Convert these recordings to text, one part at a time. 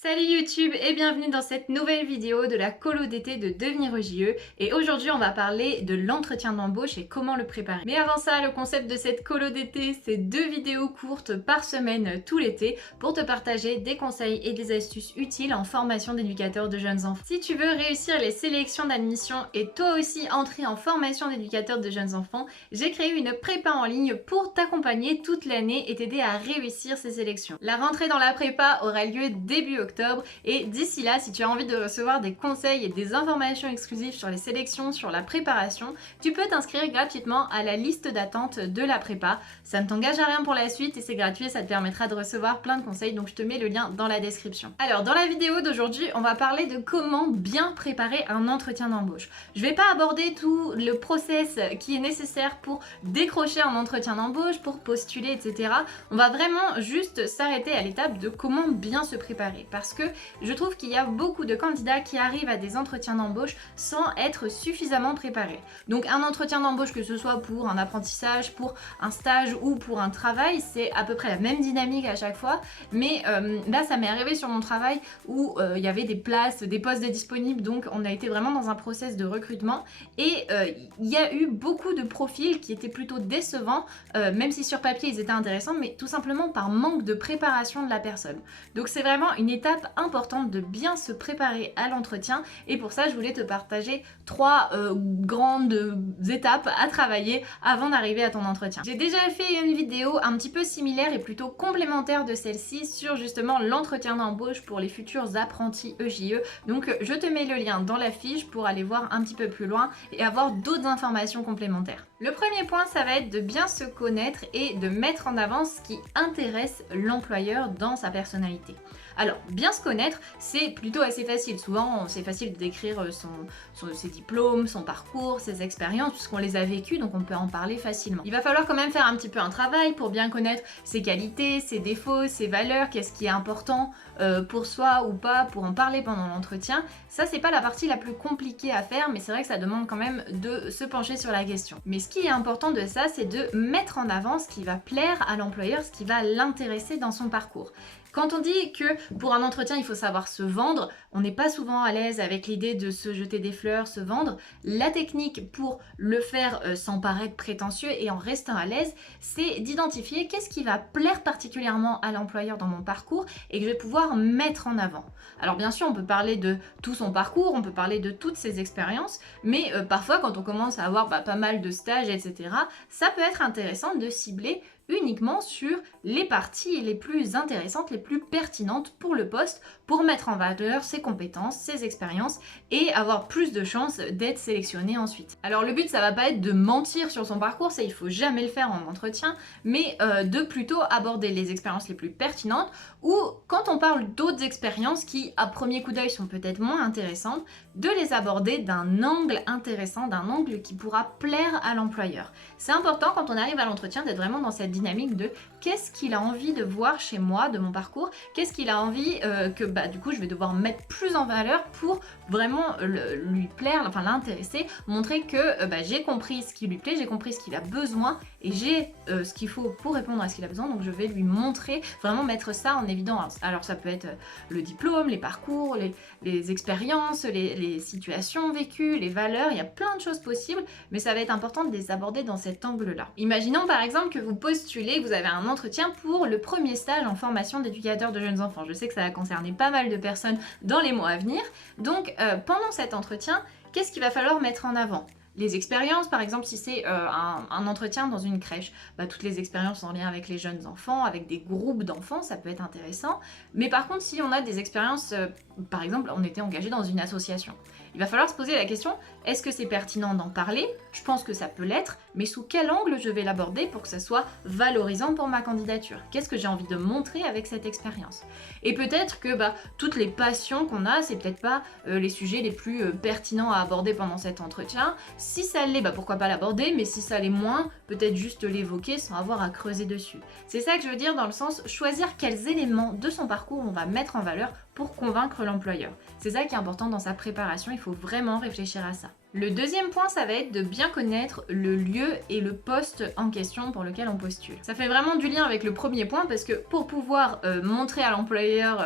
Salut YouTube et bienvenue dans cette nouvelle vidéo de la colo d'été de Devenir EJE et aujourd'hui on va parler de l'entretien d'embauche et comment le préparer. Mais avant ça, le concept de cette colo d'été, c'est 2 vidéos courtes par semaine tout l'été pour te partager des conseils et des astuces utiles en formation d'éducateur de jeunes enfants. Si tu veux réussir les sélections d'admission et toi aussi entrer en formation d'éducateur de jeunes enfants, j'ai créé une prépa en ligne pour t'accompagner toute l'année et t'aider à réussir ces sélections. La rentrée dans la prépa aura lieu début octobre et d'ici là, si tu as envie de recevoir des conseils et des informations exclusives sur les sélections, sur la préparation, tu peux t'inscrire gratuitement à la liste d'attente de la prépa. Ça ne t'engage à rien pour la suite et c'est gratuit et ça te permettra de recevoir plein de conseils, donc je te mets le lien dans la description. Alors dans la vidéo d'aujourd'hui, on va parler de comment bien préparer un entretien d'embauche. Je vais pas aborder tout le process qui est nécessaire pour décrocher un entretien d'embauche, pour postuler, etc. On va vraiment juste s'arrêter à l'étape de comment bien se préparer. Parce que je trouve qu'il y a beaucoup de candidats qui arrivent à des entretiens d'embauche sans être suffisamment préparés. Donc un entretien d'embauche, que ce soit pour un apprentissage, pour un stage ou pour un travail, c'est à peu près la même dynamique à chaque fois. Mais là, ça m'est arrivé sur mon travail où il y avait des places, des postes disponibles, donc on a été vraiment dans un process de recrutement. Et il y a eu beaucoup de profils qui étaient plutôt décevants, même si sur papier ils étaient intéressants, mais tout simplement par manque de préparation de la personne. Donc c'est vraiment une étape importante de bien se préparer à l'entretien et pour ça je voulais te partager 3 grandes étapes à travailler avant d'arriver à ton entretien. J'ai déjà fait une vidéo un petit peu similaire et plutôt complémentaire de celle-ci sur justement l'entretien d'embauche pour les futurs apprentis EJE, donc je te mets le lien dans la fiche pour aller voir un petit peu plus loin et avoir d'autres informations complémentaires. Le premier point, ça va être de bien se connaître et de mettre en avant ce qui intéresse l'employeur dans sa personnalité. Alors, bien se connaître, c'est plutôt assez facile. Souvent, c'est facile de décrire ses diplômes, son parcours, ses expériences, puisqu'on les a vécues, donc on peut en parler facilement. Il va falloir quand même faire un petit peu un travail pour bien connaître ses qualités, ses défauts, ses valeurs, qu'est-ce qui est important pour soi ou pas, pour en parler pendant l'entretien. Ça, c'est pas la partie la plus compliquée à faire, mais c'est vrai que ça demande quand même de se pencher sur la question. Mais ce qui est important de ça, c'est de mettre en avant ce qui va plaire à l'employeur, ce qui va l'intéresser dans son parcours. Quand on dit que pour un entretien, il faut savoir se vendre, on n'est pas souvent à l'aise avec l'idée de se jeter des fleurs, se vendre. La technique pour le faire sans paraître prétentieux et en restant à l'aise, c'est d'identifier qu'est-ce qui va plaire particulièrement à l'employeur dans mon parcours et que je vais pouvoir mettre en avant. Alors bien sûr, on peut parler de tout son parcours, on peut parler de toutes ses expériences, mais parfois quand on commence à avoir pas mal de stages, etc., ça peut être intéressant de cibler uniquement sur les parties les plus intéressantes, les plus pertinentes pour le poste, pour mettre en valeur ses compétences, ses expériences et avoir plus de chances d'être sélectionné ensuite. Alors le but, ça va pas être de mentir sur son parcours, ça il faut jamais le faire en entretien, mais de plutôt aborder les expériences les plus pertinentes ou quand on parle d'autres expériences qui à premier coup d'œil sont peut-être moins intéressantes, de les aborder d'un angle intéressant, d'un angle qui pourra plaire à l'employeur. C'est important quand on arrive à l'entretien d'être vraiment dans cette dynamique de qu'est-ce qu'il a envie de voir chez moi, de mon parcours, qu'est-ce qu'il a envie que du coup je vais devoir mettre plus en valeur pour vraiment lui plaire, enfin l'intéresser, montrer que j'ai compris ce qui lui plaît, j'ai compris ce qu'il a besoin et j'ai ce qu'il faut pour répondre à ce qu'il a besoin, donc je vais lui montrer, vraiment mettre ça en évidence. Alors ça peut être le diplôme, les parcours, les expériences, les situations vécues, les valeurs, il y a plein de choses possibles, mais ça va être important de les aborder dans cet angle-là. Imaginons par exemple que vous postulez, vous avez un entretien pour le premier stage en formation d'éducateur de jeunes enfants. Je sais que ça va concerner pas mal de personnes dans les mois à venir, donc pendant cet entretien, qu'est-ce qu'il va falloir mettre en avant ? Les expériences, par exemple, si c'est un entretien dans une crèche, toutes les expériences en lien avec les jeunes enfants, avec des groupes d'enfants, ça peut être intéressant. Mais par contre, si on a des expériences, par exemple, on était engagé dans une association, il va falloir se poser la question, est-ce que c'est pertinent d'en parler ? Je pense que ça peut l'être, mais sous quel angle je vais l'aborder pour que ça soit valorisant pour ma candidature ? Qu'est-ce que j'ai envie de montrer avec cette expérience ? Et peut-être que toutes les passions qu'on a, c'est peut-être pas les sujets les plus pertinents à aborder pendant cet entretien. Si ça l'est, pourquoi pas l'aborder, mais si ça l'est moins, peut-être juste l'évoquer sans avoir à creuser dessus. C'est ça que je veux dire dans le sens, choisir quels éléments de son parcours on va mettre en valeur pour convaincre l'employeur. C'est ça qui est important dans sa préparation, il faut vraiment réfléchir à ça. Le deuxième point, ça va être de bien connaître le lieu et le poste en question pour lequel on postule. Ça fait vraiment du lien avec le premier point parce que pour pouvoir montrer à l'employeur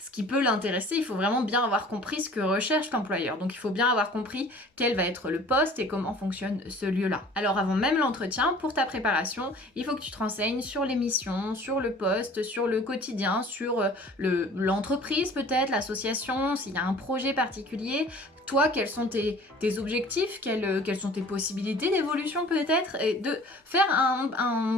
ce qui peut l'intéresser, il faut vraiment bien avoir compris ce que recherche l'employeur. Donc il faut bien avoir compris quel va être le poste et comment fonctionne ce lieu-là. Alors avant même l'entretien, pour ta préparation, il faut que tu te renseignes sur les missions, sur le poste, sur le quotidien, sur l'entreprise peut-être, l'association, s'il y a un projet particulier. Toi, quels sont tes objectifs, quelles sont tes possibilités d'évolution peut-être, et de faire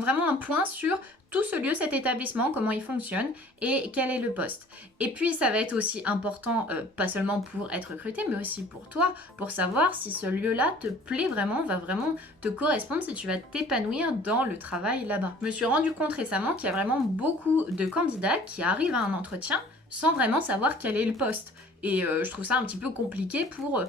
vraiment un point sur tout ce lieu, cet établissement, comment il fonctionne et quel est le poste. Et puis ça va être aussi important, pas seulement pour être recruté, mais aussi pour toi, pour savoir si ce lieu-là te plaît vraiment, va vraiment te correspondre, si tu vas t'épanouir dans le travail là-bas. Je me suis rendu compte récemment qu'il y a vraiment beaucoup de candidats qui arrivent à un entretien sans vraiment savoir quel est le poste. Et je trouve ça un petit peu compliqué pour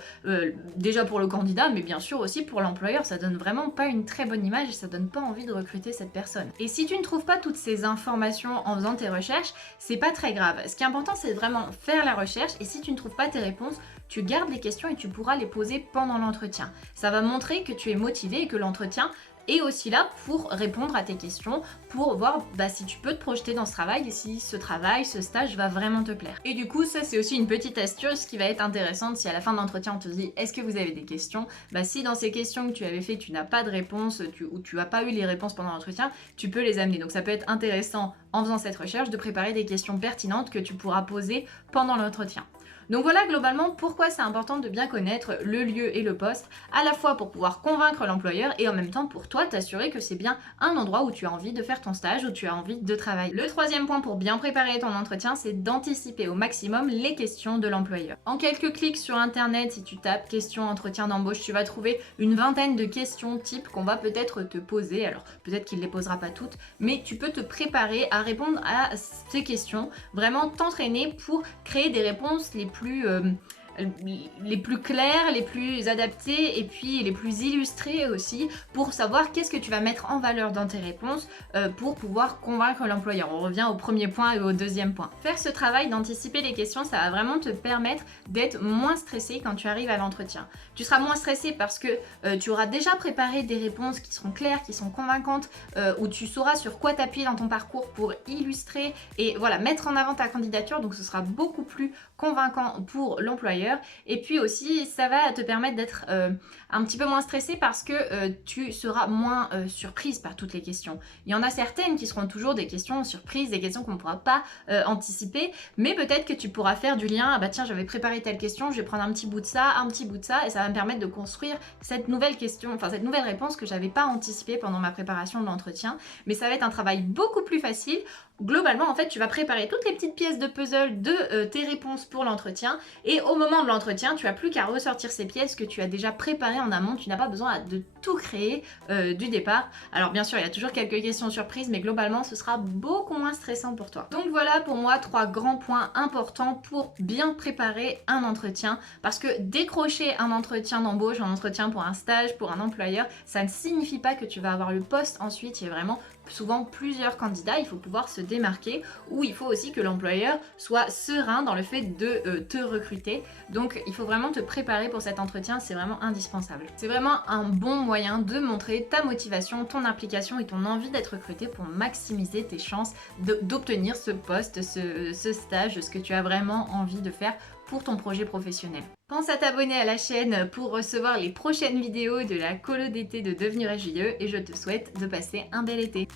déjà pour le candidat, mais bien sûr aussi pour l'employeur. Ça donne vraiment pas une très bonne image et ça donne pas envie de recruter cette personne. Et si tu ne trouves pas toutes ces informations en faisant tes recherches, c'est pas très grave. Ce qui est important, c'est vraiment faire la recherche, et si tu ne trouves pas tes réponses, tu gardes les questions et tu pourras les poser pendant l'entretien. Ça va montrer que tu es motivé et que l'entretien est aussi là pour répondre à tes questions, pour voir si tu peux te projeter dans ce travail et si ce travail, ce stage va vraiment te plaire. Et du coup, ça c'est aussi une petite astuce qui va être intéressante si à la fin de l'entretien on te dit est-ce que vous avez des questions, si dans ces questions que tu avais fait tu n'as pas de réponse ou tu n'as pas eu les réponses pendant l'entretien, tu peux les amener. Donc ça peut être intéressant en faisant cette recherche de préparer des questions pertinentes que tu pourras poser pendant l'entretien. Donc voilà globalement pourquoi c'est important de bien connaître le lieu et le poste, à la fois pour pouvoir convaincre l'employeur et en même temps pour toi t'assurer que c'est bien un endroit où tu as envie de faire ton stage, où tu as envie de travailler. Le troisième point pour bien préparer ton entretien, c'est d'anticiper au maximum les questions de l'employeur. En quelques clics sur internet, si tu tapes questions entretien d'embauche, tu vas trouver une vingtaine de questions types qu'on va peut-être te poser. Alors peut-être qu'il ne les posera pas toutes, mais tu peux te préparer à répondre à ces questions, vraiment t'entraîner pour créer des réponses les plus claires, les plus adaptées et puis les plus illustrées aussi, pour savoir qu'est-ce que tu vas mettre en valeur dans tes réponses pour pouvoir convaincre l'employeur. On revient au premier point et au deuxième point. Faire ce travail d'anticiper les questions, ça va vraiment te permettre d'être moins stressé quand tu arrives à l'entretien. Tu seras moins stressé parce que tu auras déjà préparé des réponses qui seront claires, qui sont convaincantes, où tu sauras sur quoi t'appuyer dans ton parcours pour illustrer et voilà, mettre en avant ta candidature, donc ce sera beaucoup plus convaincant pour l'employeur. Et puis aussi ça va te permettre d'être un petit peu moins stressé parce que tu seras moins surprise par toutes les questions. Il y en a certaines qui seront toujours des questions surprises, des questions qu'on ne pourra pas anticiper, mais peut-être que tu pourras faire du lien, tiens j'avais préparé telle question, je vais prendre un petit bout de ça, et ça va me permettre de construire cette nouvelle question, cette nouvelle réponse que j'avais pas anticipée pendant ma préparation de l'entretien. Mais ça va être un travail beaucoup plus facile. Globalement, en fait, tu vas préparer toutes les petites pièces de puzzle de tes réponses pour l'entretien, et au moment de l'entretien, tu n'as plus qu'à ressortir ces pièces que tu as déjà préparées en amont. Tu n'as pas besoin de tout créer du départ. Alors bien sûr, il y a toujours quelques questions surprises, mais globalement, ce sera beaucoup moins stressant pour toi. Donc voilà pour moi 3 grands points importants pour bien préparer un entretien, parce que décrocher un entretien d'embauche, un entretien pour un stage, pour un employeur, ça ne signifie pas que tu vas avoir le poste ensuite. Il y a vraiment souvent plusieurs candidats, il faut pouvoir se démarquer, ou il faut aussi que l'employeur soit serein dans le fait de te recruter. Donc il faut vraiment te préparer pour cet entretien, c'est vraiment indispensable. C'est vraiment un bon moyen de montrer ta motivation, ton implication et ton envie d'être recruté pour maximiser tes chances d'obtenir ce poste, ce stage, ce que tu as vraiment envie de faire pour ton projet professionnel. Pense à t'abonner à la chaîne pour recevoir les prochaines vidéos de la colo d'été de Devenir RJE, et je te souhaite de passer un bel été.